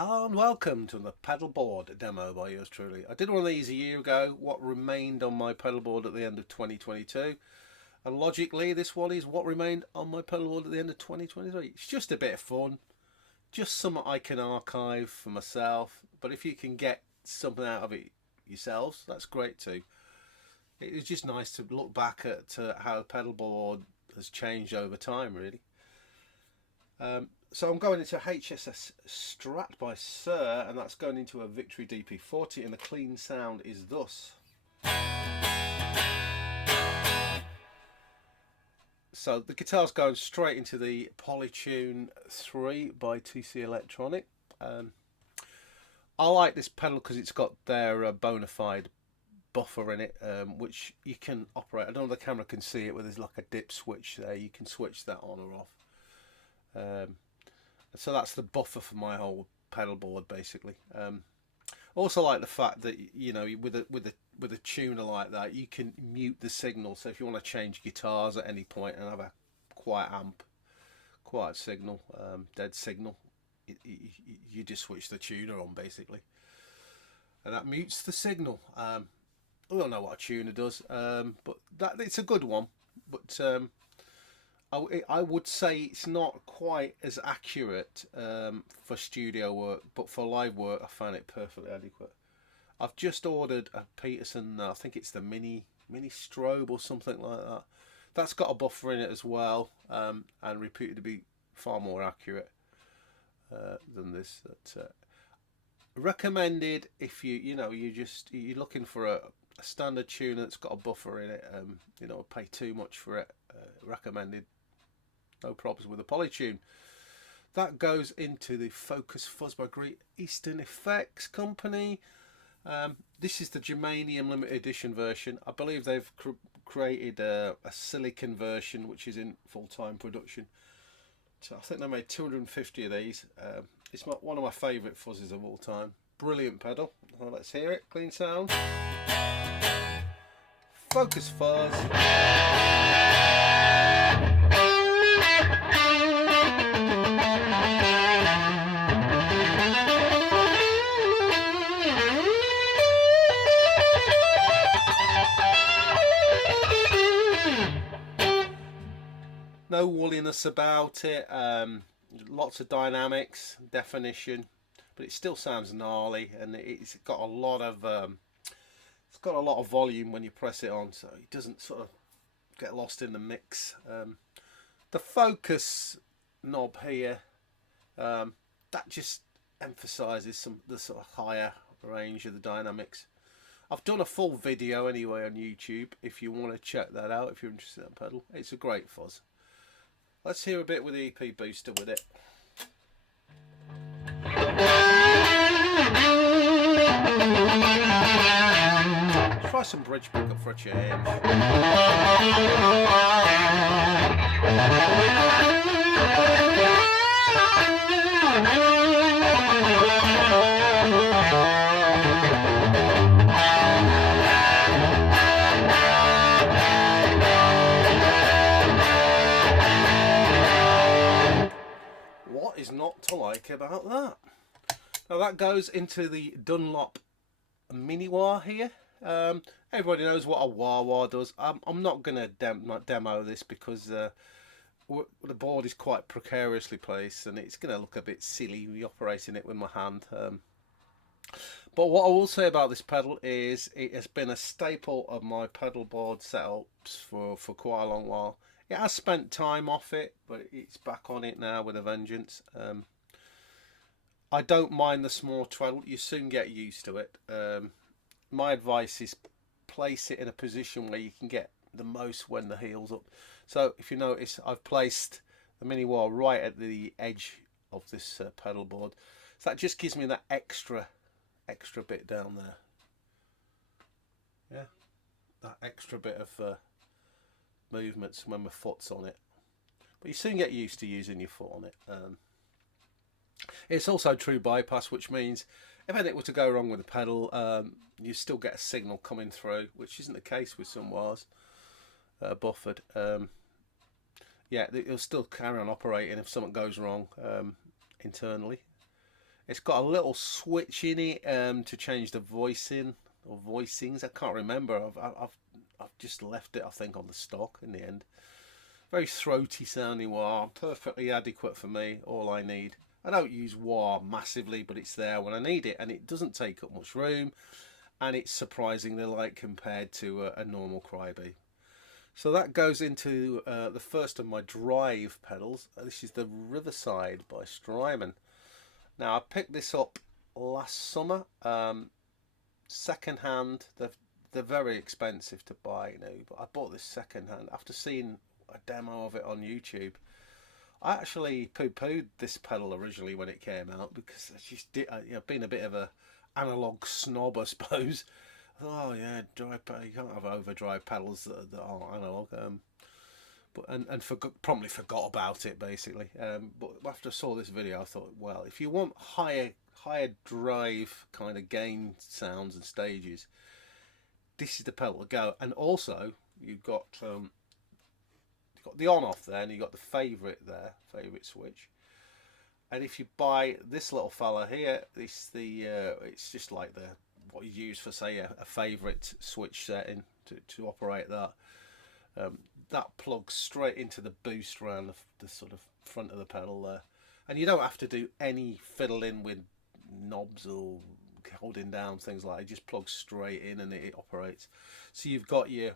Hello and welcome to the pedalboard demo by yours truly. I did one of these a year ago, what remained on my pedalboard at the end of 2022. And logically, this one is what remained on my pedalboard at the end of 2023. It's just a bit of fun, just something I can archive for myself. But if you can get something out of it yourselves, that's great too. It's just nice to look back at how pedalboard has changed over time, really. So I'm going into a HSS Strat by Suhr, and that's going into a Victory DP40, and the clean sound is thus. So the guitar's going straight into the Polytune 3 by TC Electronic. I like this pedal because it's got their bona fide buffer in it, which you can operate. I don't know if the camera can see it, but there's like a dip switch there. You can switch that on or off. So that's the buffer for my whole pedalboard, basically. Also like the fact that, you know, with a tuner like that, you can mute the signal. So if you want to change guitars at any point and have a quiet amp, quiet signal, dead signal, you just switch the tuner on, basically, and that mutes the signal. We don't know what a tuner does, but it's a good one. But I would say it's not quite as accurate for studio work, but for live work I found it perfectly adequate. I've just ordered a Peterson, I think it's the mini strobe or something like that. That's got a buffer in it as well, and reputed to be far more accurate than this. Recommended if you're looking for a standard tuner that's got a buffer in it. Pay too much for it. Recommended. No problems with the Polytune. That goes into the Focus Fuzz by Great Eastern Effects Company. This is the Germanium limited edition version. I believe they've created a silicon version which is in full-time production. So I think they made 250 of these. It's one of my favourite fuzzes of all time. Brilliant pedal. Well, let's hear it. Clean sound. Focus Fuzz. No woolliness about it, lots of dynamics, definition, but it still sounds gnarly, and it's got a lot of volume when you press it on, so it doesn't sort of get lost in the mix. The focus knob here, that just emphasises the sort of higher range of the dynamics. I've done a full video anyway on YouTube if you want to check that out, if you're interested in that pedal. It's a great fuzz. Let's hear a bit with the EP booster with it. Try some bridge pickup for a change. What is not to like about that? Now that goes into the Dunlop mini wah here. Everybody knows what a wah does. I'm not going to demo this because the board is quite precariously placed and it's going to look a bit silly me operating it with my hand. But what I will say about this pedal is it has been a staple of my pedal board setups for quite a long while. It has spent time off it, but it's back on it now with a vengeance. I don't mind the small treble. You soon get used to it. My advice is place it in a position where you can get the most when the heel's up. So if you notice, I've placed the mini wah right at the edge of this pedal board. So that just gives me that extra bit down there. Yeah, that extra bit of movements when my foot's on it. But you soon get used to using your foot on it. It's also true bypass, which means if anything were to go wrong with the pedal, you still get a signal coming through, which isn't the case with some wahs buffered. Yeah, it'll still carry on operating if something goes wrong internally. It's got a little switch in it to change the voicing or voicings. I can't remember. I've just left it, I think, on the stock in the end. Very throaty sounding wah, perfectly adequate for me. All I need. I don't use wah massively, but it's there when I need it, and it doesn't take up much room, and it's surprisingly light compared to a normal Crybaby. So that goes into the first of my drive pedals. This is the Riverside by Strymon. Now I picked this up last summer, second hand. They're very expensive to buy now, but I bought this second hand after seeing a demo of it on YouTube. I actually poo-pooed this pedal originally when it came out because I just did, being a bit of a analog snob, I suppose. I thought, oh yeah, drive pedal, you can't have overdrive pedals that are analog. Promptly forgot about it basically. But after I saw this video, I thought, well, if you want higher drive kind of gain sounds and stages, this is the pedal to go. And also, you've got the on-off there, and you've got the favourite switch. And if you buy this little fella here, it's just like what you use for, say, a favourite switch setting to operate that. That plugs straight into the boost around the sort of front of the pedal there, and you don't have to do any fiddling with knobs or holding down things like that. It just plugs straight in and it operates. So you've got your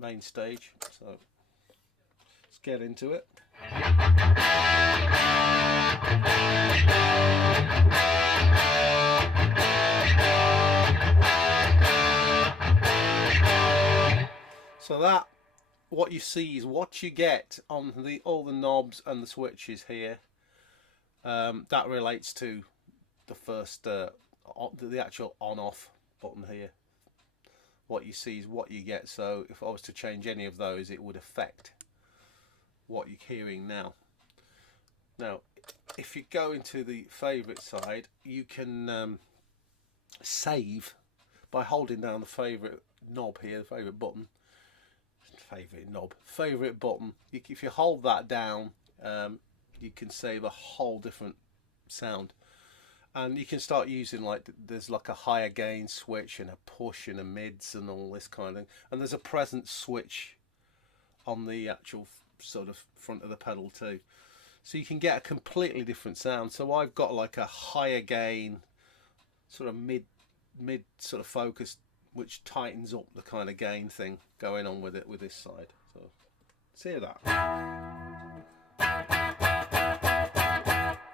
main stage. So let's get into it. So that, what you see is what you get on all the knobs and the switches here. That relates to the first the actual on-off button here. What you see is what you get. So if I was to change any of those, it would affect what you're hearing now. Now, if you go into the favourite side, you can save by holding down the favourite knob here, the favourite button. Favourite button. If you hold that down, you can save a whole different sound, and you can start using there's like a higher gain switch and a push and a mids and all this kind of thing, and there's a presence switch on the actual sort of front of the pedal too, so you can get a completely different sound. So I've got like a higher gain sort of mid sort of focus, which tightens up the kind of gain thing going on with it with this side. So let's hear that.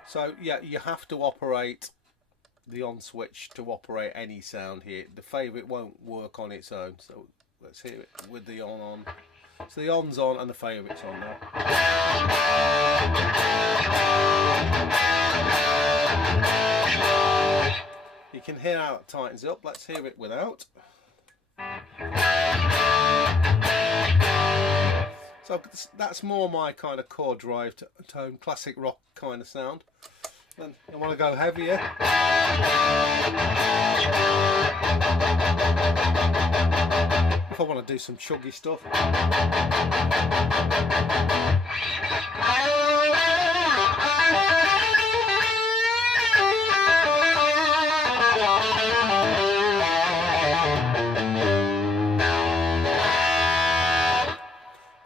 So yeah, you have to operate the on switch to operate any sound here. The favourite won't work on its own. So let's hear it with the on. So the on's on and the favourite's on now. You can hear how it tightens up. Let's hear it without. So that's more my kind of chord drive tone, classic rock kind of sound. Then I want to go heavier. If I want to do some chuggy stuff.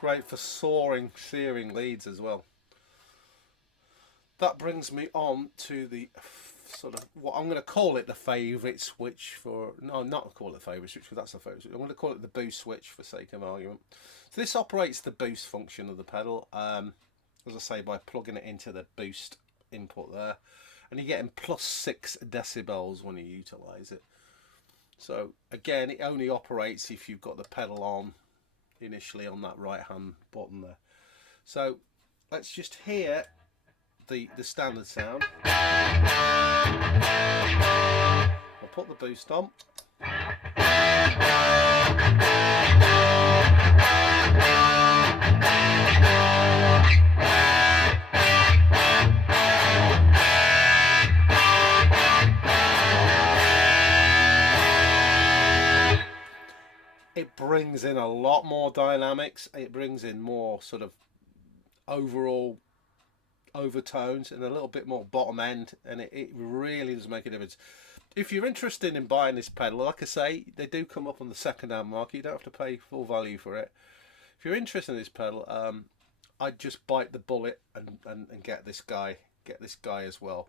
Great for soaring, searing leads as well. That brings me on to the sort of what I'm going to call it the favourite switch for. No, not call it the favourite switch because that's the favourite switch. I'm going to call it the boost switch for sake of argument. So this operates the boost function of the pedal, as I say, by plugging it into the boost input there, and you're getting +6 decibels when you utilise it. So again, it only operates if you've got the pedal on initially on that right hand button there. So let's just hear the standard sound. I'll put the boost on. It brings in a lot more dynamics. It brings in more sort of overall overtones and a little bit more bottom end, and it really does make a difference. If you're interested in buying this pedal, like I say, they do come up on the second-hand market. You don't have to pay full value for it. If you're interested in this pedal, I'd just bite the bullet and get this guy as well,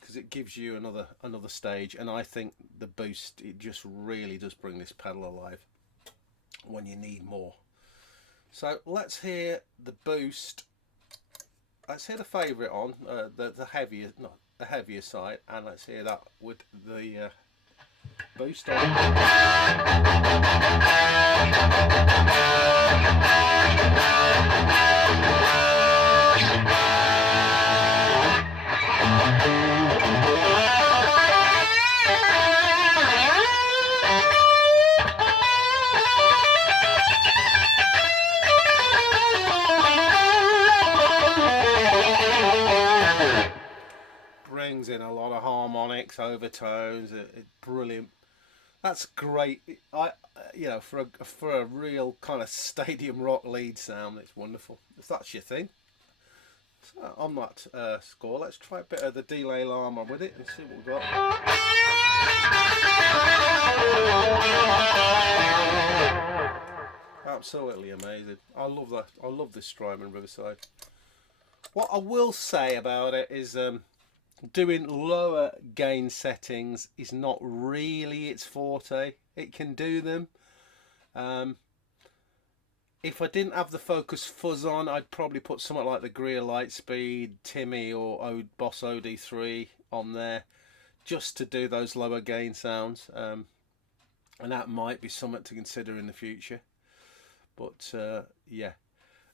because it gives you another stage. And I think the boost, it just really does bring this pedal alive when you need more. So let's hear the boost. Let's hear the favourite on the heavier, not the heavier side, and let's hear that with the boost on. Brings in a lot of harmonics, overtones. Brilliant. That's great. You know, for a real kind of stadium rock lead sound, it's wonderful. If that's your thing. So on that score, let's try a bit of the delay Llama with it and see what we've got. Absolutely amazing. I love that. I love this Strymon Riverside. What I will say about it is doing lower gain settings is not really its forte. It can do them. If I didn't have the Focus Fuzz on, I'd probably put something like the Greer Lightspeed, Timmy, or Boss OD3 on there, just to do those lower gain sounds. And that might be something to consider in the future. But yeah,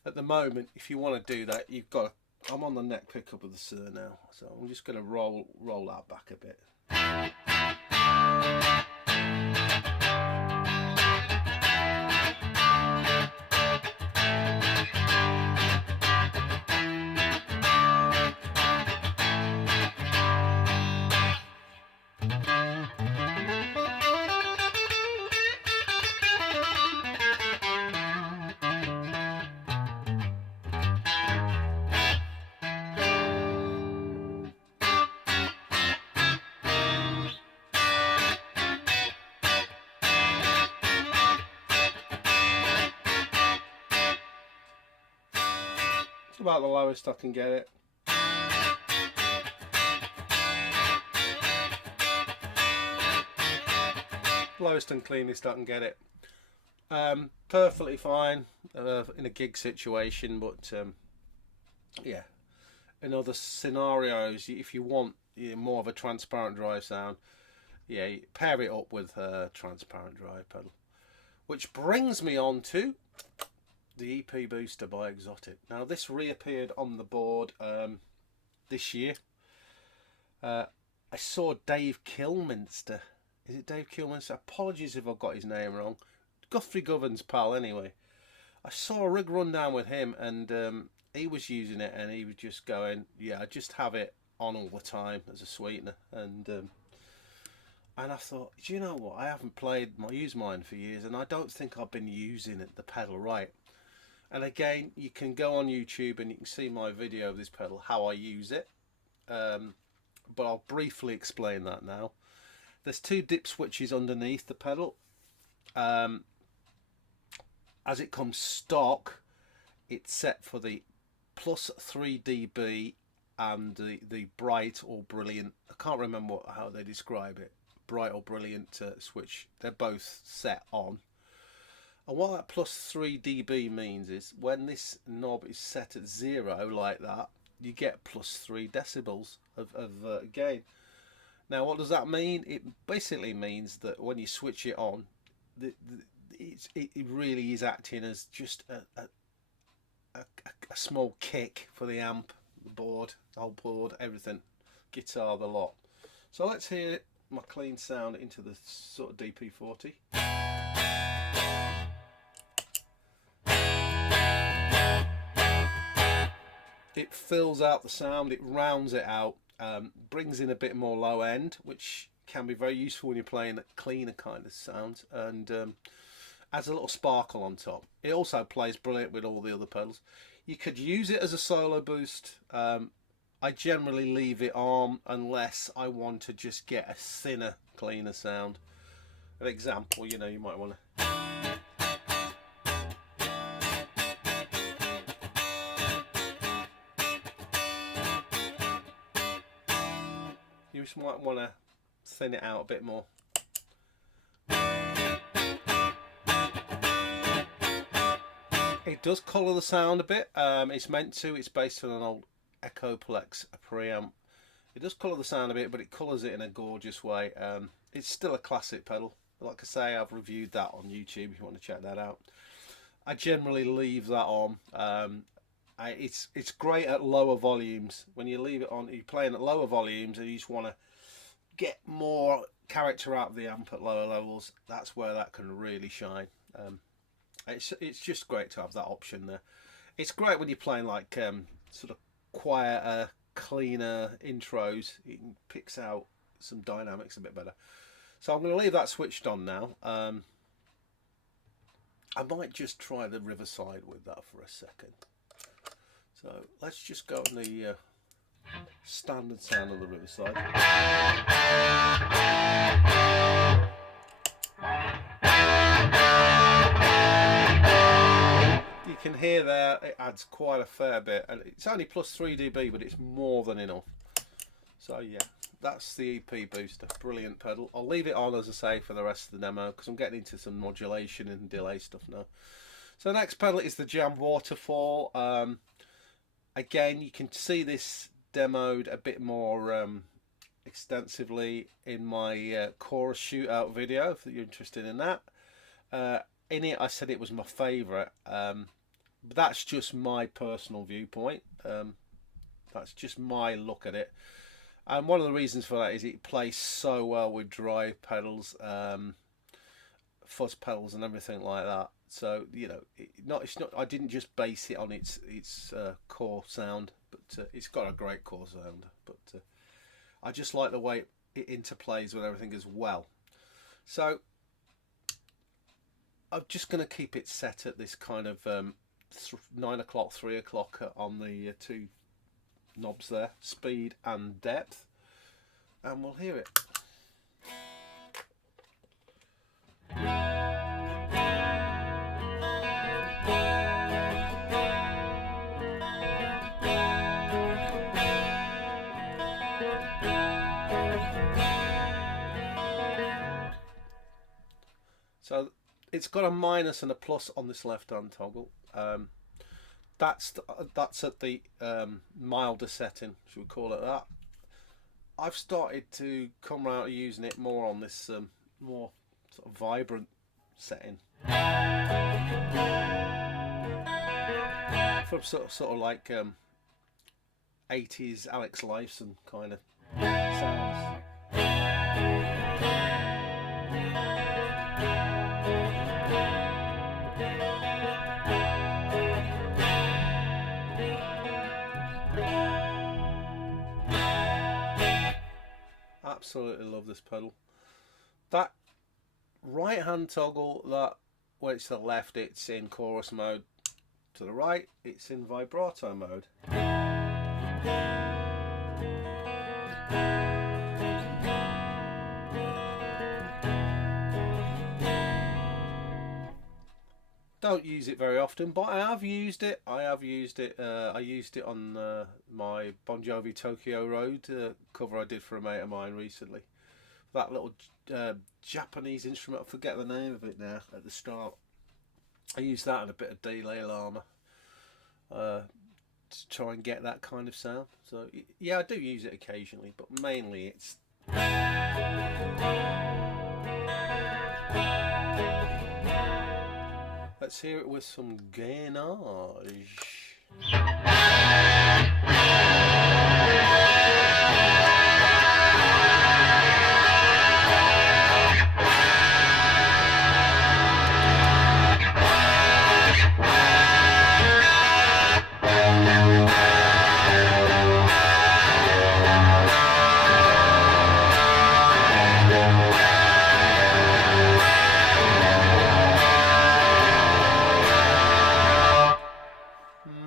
at the moment, if you want to do that, you've got. I'm on the neck pickup of the Suhr now, so I'm just going to roll that back a bit. About the lowest I can get it. Lowest and cleanest I can get it. Perfectly fine in a gig situation, but yeah, in other scenarios, if you want more of a transparent drive sound, yeah, pair it up with a transparent drive pedal. Which brings me on to the EP Booster by Exotic. Now this reappeared on the board this year. I saw Dave Kilminster. Is it Dave Kilminster? Apologies if I've got his name wrong. Guthrie Govern's pal anyway. I saw a rig rundown with him, and he was using it, and he was just going, yeah, I just have it on all the time as a sweetener. And I thought, do you know what? I haven't used mine for years, and I don't think I've been using the pedal right. And again, you can go on YouTube and you can see my video of this pedal, how I use it. But I'll briefly explain that now. There's two dip switches underneath the pedal. As it comes stock, it's set for the plus 3 dB and the bright or brilliant. I can't remember how they describe it. Bright or brilliant switch. They're both set on. And what that plus 3 dB means is when this knob is set at 0 like that, you get plus 3 decibels of gain. Now what does that mean? It basically means that when you switch it on, it really is acting as just a small kick for the amp, the board, the whole board, everything, guitar, the lot. So let's hear my clean sound into the sort of DP40. It fills out the sound, it rounds it out, brings in a bit more low end, which can be very useful when you're playing cleaner kind of sounds, and adds a little sparkle on top. It also plays brilliant with all the other pedals. You could use it as a solo boost, I generally leave it on unless I want to just get a thinner, cleaner sound. An example, you know, you might want to. You just might want to thin it out a bit more. It does colour the sound a bit. It's meant to. It's based on an old Echoplex preamp. It does colour the sound a bit, but it colours it in a gorgeous way. It's still a classic pedal. Like I say, I've reviewed that on YouTube if you want to check that out. I generally leave that on. It's great at lower volumes. When you leave it on, you're playing at lower volumes and you just want to get more character out of the amp at lower levels. That's where that can really shine. It's just great to have that option there. It's great when you're playing like sort of quieter, cleaner intros. It picks out some dynamics a bit better. So I'm going to leave that switched on now. I might just try the Riverside with that for a second. So let's just go on the standard sound of the Riverside. You can hear there it adds quite a fair bit, and it's only plus 3 dB, but it's more than enough. So yeah, that's the EP booster. Brilliant pedal. I'll leave it on, as I say, for the rest of the demo because I'm getting into some modulation and delay stuff now. So the next pedal is the Jam Waterfall. Again, you can see this demoed a bit more extensively in my chorus shootout video if you're interested in that. In it I said it was my favourite, but that's just my personal viewpoint. That's just my look at it, and one of the reasons for that is it plays so well with drive pedals, fuzz pedals and everything like that. So you know, it's not. I didn't just base it on its core sound, but it's got a great core sound. But I just like the way it interplays with everything as well. So I'm just going to keep it set at this kind of 9 o'clock, 3 o'clock on the two knobs there, speed and depth, and we'll hear it. So it's got a minus and a plus on this left-hand toggle. That's at the milder setting, should we call it that. I've started to come around to using it more on this more sort of vibrant setting. From sort of like 80s Alex Lifeson kind of sounds. Absolutely love this pedal. That right hand toggle, that when it's to the left it's in chorus mode, to the right it's in vibrato mode. Don't use it very often, but I have used it. I used it on my Bon Jovi Tokyo Road cover I did for a mate of mine recently. That little Japanese instrument, I forget the name of it now at the start. I used that and a bit of delay Llama to try and get that kind of sound. So yeah, I do use it occasionally, but mainly it's let's hear it with some gainage.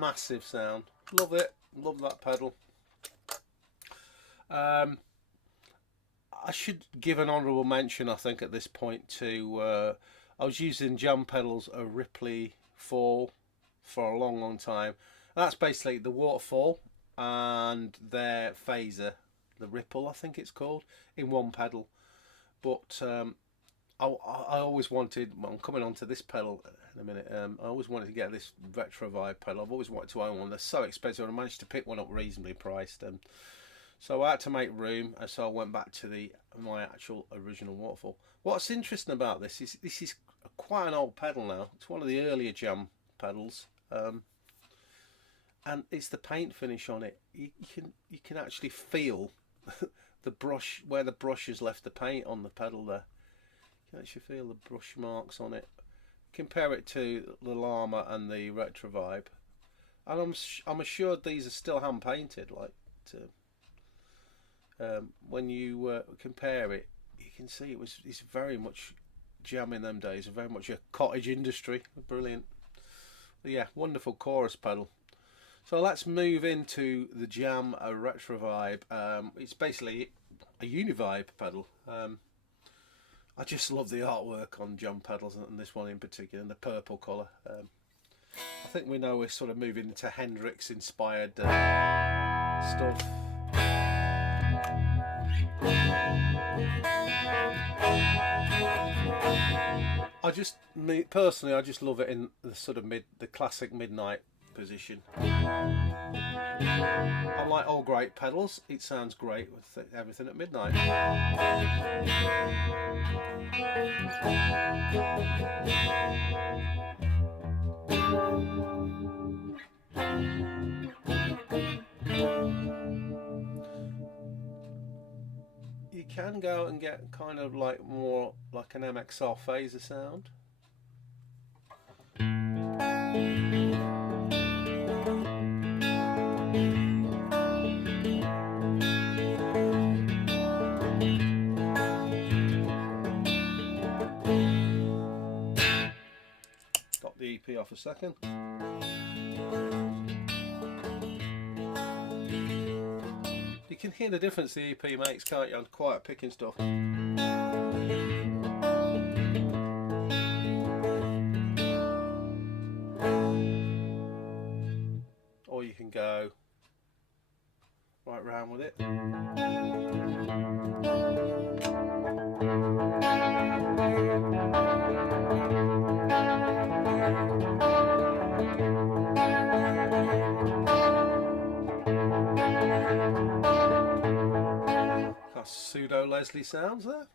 Massive sound. Love it. Love that pedal. Um, I should give an honourable mention, I think, at this point to. I was using jump pedals a Ripley Fall for a long, long time. That's basically the waterfall and their phaser, the Ripple, I think it's called, in one pedal. But I always wanted. Well, I'm coming on to this pedal in a minute. I always wanted to get this Retrovibe pedal. I've always wanted to own one. They're so expensive. I managed to pick one up reasonably priced. So I had to make room, and so I went back to my actual original waterfall. What's interesting about this is quite an old pedal now. It's one of the earlier Jam pedals, and it's the paint finish on it. You can actually feel the brush where the brush has left the paint on the pedal there. You can actually feel the brush marks on it. Compare it to the Llama and the Retrovibe, and I'm assured these are still hand painted. Like when you compare it, you can see it's very much Jam in them days, very much a cottage industry. Brilliant. But yeah, wonderful chorus pedal. So let's move into the Jam Retrovibe. It's basically a Univibe pedal. I just love the artwork on Jam pedals, and this one in particular, and the purple colour. I think we know we're sort of moving into Hendrix inspired stuff. Personally, I just love it in the sort of the classic midnight position. Unlike all great pedals, it sounds great with everything at midnight. You can go and get kind of like more like an MXR phaser sound. Got the EP off a second. You can hear the difference the EP makes, can't you, on quiet picking stuff. Or you can go right round with it. Pseudo Leslie sounds there.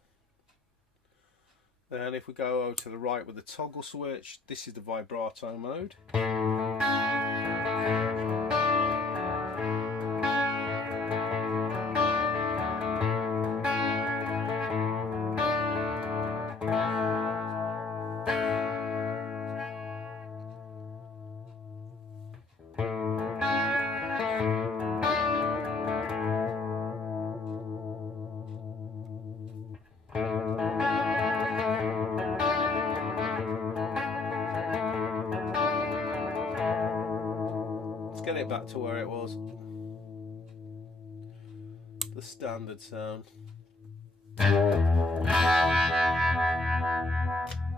Then if we go over to the right with the toggle switch, this is the vibrato mode. Get it back to where it was, the standard sound.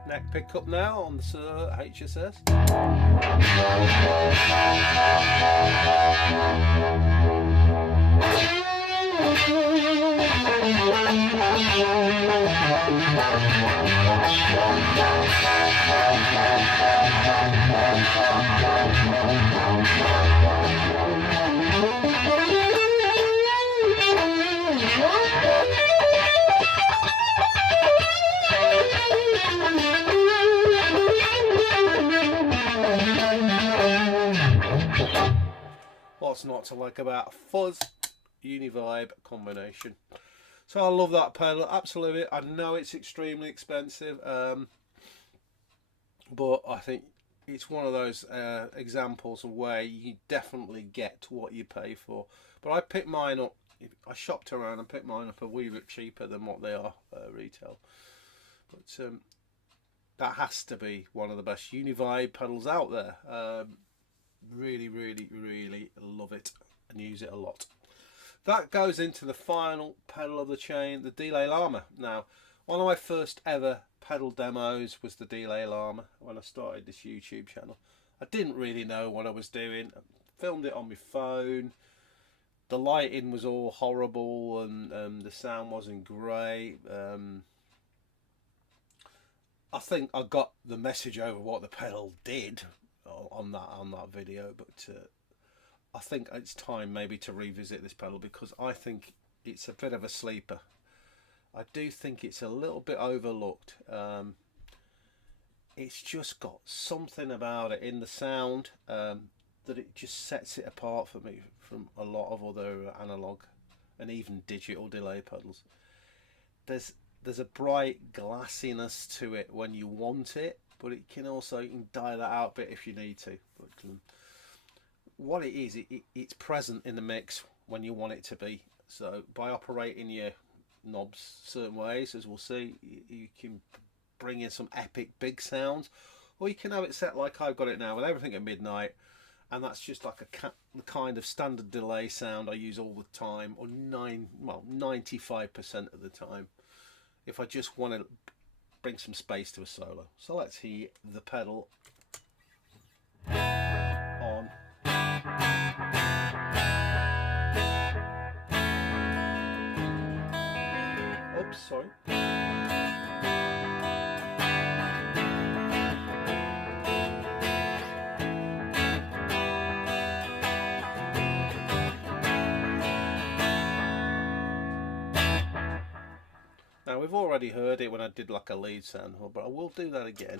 Neck pickup now on the Suhr HSS. What's not to like about a Fuzz Univibe combination? So I love that pedal, absolutely. I know it's extremely expensive, but I think it's one of those examples of where you definitely get what you pay for. But I picked mine up, I shopped around and picked mine up a wee bit cheaper than what they are retail. But that has to be one of the best Univibe pedals out there. Really, really, really love it and use it a lot. that goes into the final pedal of the chain, the Delay Llama. Now, one of my first ever pedal demos was the Delay Llama when I started this YouTube channel. I didn't really know what I was doing. I filmed it on my phone. The lighting was all horrible, and the sound wasn't great. I think I got the message over what the pedal did on that video, but I think it's time maybe to revisit this pedal, because I think it's a bit of a sleeper. I do think it's a little bit overlooked. It's just got something about it in the sound that it just sets it apart for me from a lot of other analog and even digital delay pedals. There's a bright glassiness to it when you want it, but it can also, you can dial that out a bit if you need to. But what it is, it's present in the mix when you want it to be. So by operating your knobs certain ways, as we'll see, you can bring in some epic big sounds, or you can have it set like I've got it now with everything at midnight, and that's just like the kind of standard delay sound I use all the time, or 95% of the time, if I just want to bring some space to a solo. So let's hear the pedal on. Oops, sorry. Now we've already heard it when I did like a lead sound, but I will do that again.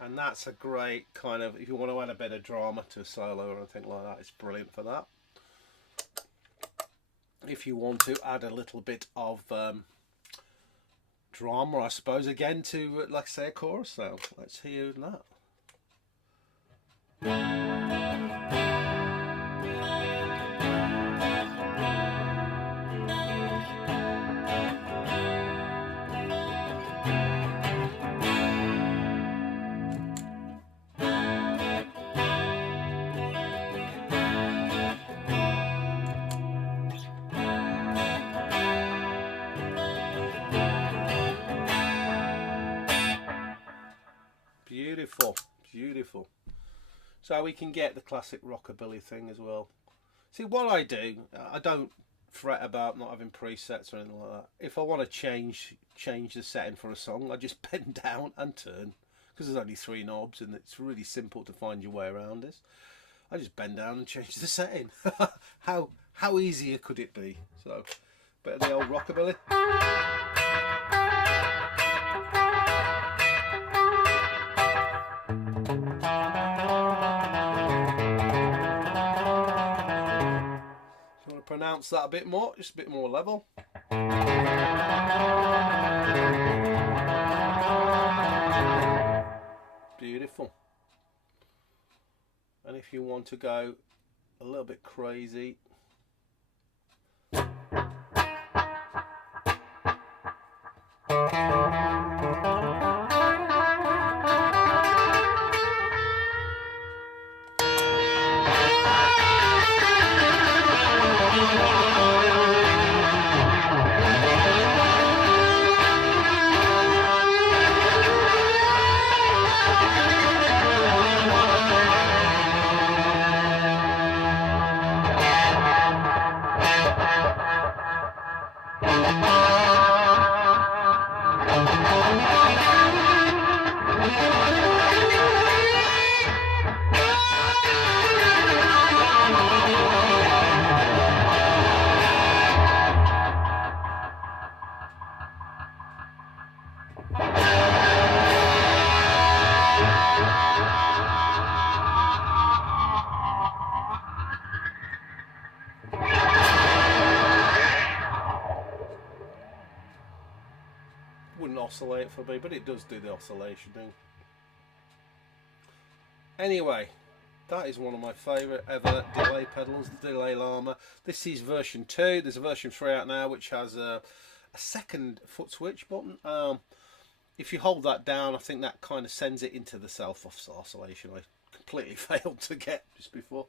And that's a great kind of, if you want to add a bit of drama to a solo or anything like that, it's brilliant for that. If you want to add a little bit of drama, I suppose, again, to, like I say, a chorus sound. Let's hear that. Beautiful, beautiful. So we can get the classic rockabilly thing as well. See, what I do, I don't fret about not having presets or anything like that. If I want to change the setting for a song, I just bend down and turn, because there's only 3 knobs and it's really simple to find your way around this. I just bend down and change the setting. How easier could it be? So, bit of the old rockabilly. Pronounce that a bit more, just a bit more level. Beautiful. And if you want to go a little bit crazy, wouldn't oscillate for me, but it does do the oscillation thing. Anyway, That is one of my favourite ever delay pedals, the Delay Llama. This is version 2. There's a version 3 out now which has a second foot switch button. If you hold that down, I think that kind of sends it into the self-oscillation. I completely failed to get just before.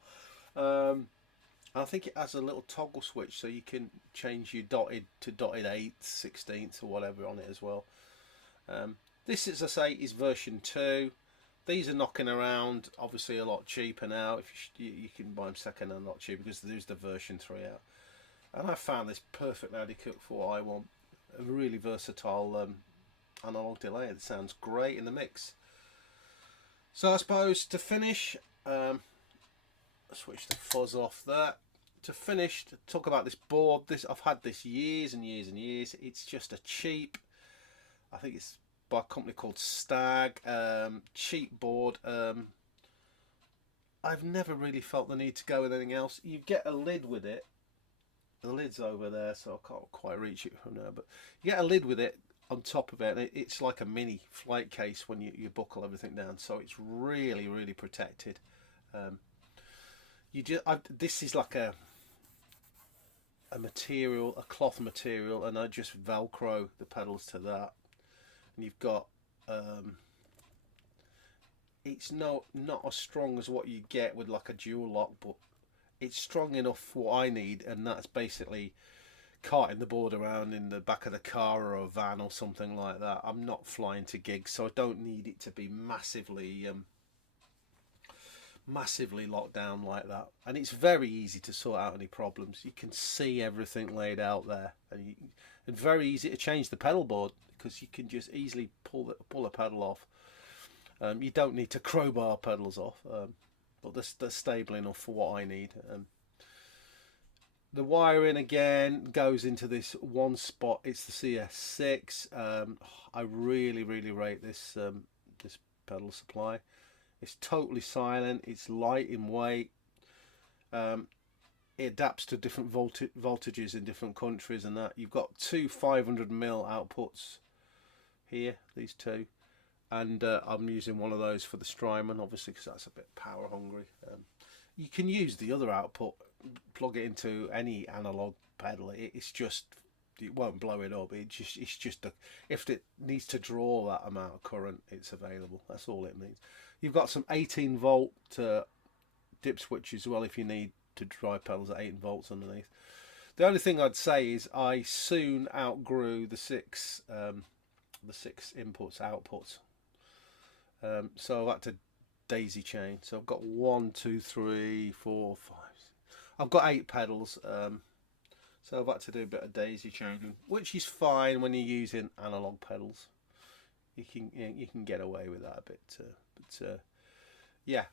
I think it has a little toggle switch so you can change your dotted to dotted 8th, 16th or whatever on it as well. This, as I say, is version 2. These are knocking around, obviously a lot cheaper now. If you can buy them second hand, a lot cheaper, because there's the version 3 out. And I found this perfectly adequate for what I want. A really versatile analog delay. It sounds great in the mix. So I suppose to finish, switch the fuzz off there. To finish, to talk about this board. I've had this years and years and years. It's just a cheap, I think it's by a company called Stagg, cheap board. I've never really felt the need to go with anything else. You get a lid with it. The lid's over there, so I can't quite reach it from there, but you get a lid with it on top of it, and it's like a mini flight case when you buckle everything down, so it's really, really protected. This is like a material, a cloth material, and I just velcro the pedals to that. And you've got it's not as strong as what you get with like a dual lock, but it's strong enough for what I need, and that's basically carting the board around in the back of the car or a van or something like that. I'm not flying to gigs, so I don't need it to be massively locked down like that. And it's very easy to sort out any problems. You can see everything laid out there, and very easy to change the pedal board, because you can just easily pull a pedal off. You don't need to crowbar pedals off, but they're stable enough for what I need. The wiring again goes into this one spot. It's the CS6. I really rate this this pedal supply. It's totally silent. It's light in weight. It adapts to different voltages in different countries, and that you've got two 500mm outputs here. These two. And I'm using one of those for the Strymon, obviously, because that's a bit power hungry. You can use the other output, plug it into any analog pedal. It's just, it won't blow it up. It's just if it needs to draw that amount of current, it's available. That's all it needs. You've got some 18-volt dip switches as well if you need to drive pedals at 18 volts underneath. The only thing I'd say is I soon outgrew the six inputs outputs. So I've had to daisy chain. So I've got 1, 2, 3, 4, 5. I've got 8 pedals. So I've had to do a bit of daisy chaining, which is fine when you're using analog pedals. You can get away with that a bit. But yeah,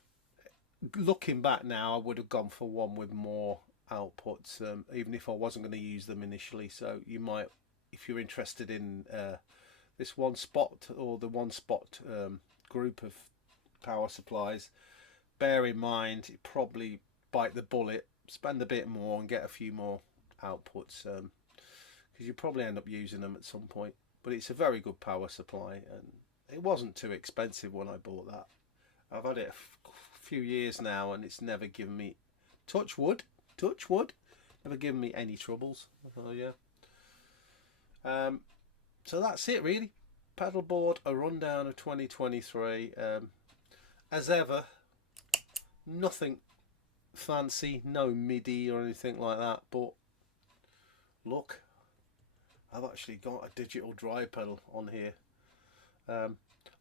looking back now, I would have gone for one with more outputs, even if I wasn't going to use them initially. So you might, if you're interested in this one spot or the one spot group of power supplies, bear in mind, probably bite the bullet, spend a bit more and get a few more outputs, because you probably end up using them at some point. But it's a very good power supply, and it wasn't too expensive when I bought that. I've had it a few years now, and it's never given me, touch wood, never given me any troubles. So yeah, so that's it really. Pedalboard, a rundown of 2023. As ever, nothing fancy, no MIDI or anything like that, but look, I've actually got a digital drive pedal on here.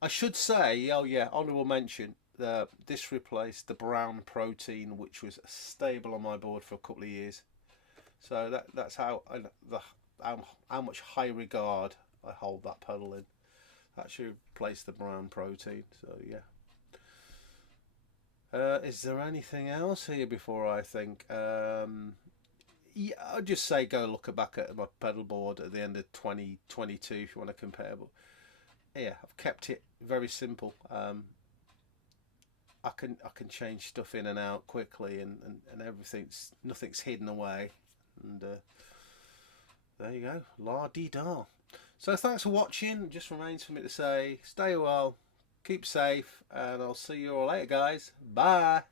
I should say, oh yeah, honourable mention, this replaced the brown Protein, which was stable on my board for a couple of years. So that's how much high regard I hold that pedal in. Actually replaced the brown Protein, so yeah. Is there anything else here before I think? Yeah, I'd just say go look back at my pedal board at the end of 2022 if you want to compare. But yeah, I've kept it very simple. I can change stuff in and out quickly, and nothing's hidden away. And there you go, la di da. So thanks for watching. Just remains for me to say, stay well, keep safe, and I'll see you all later, guys. Bye.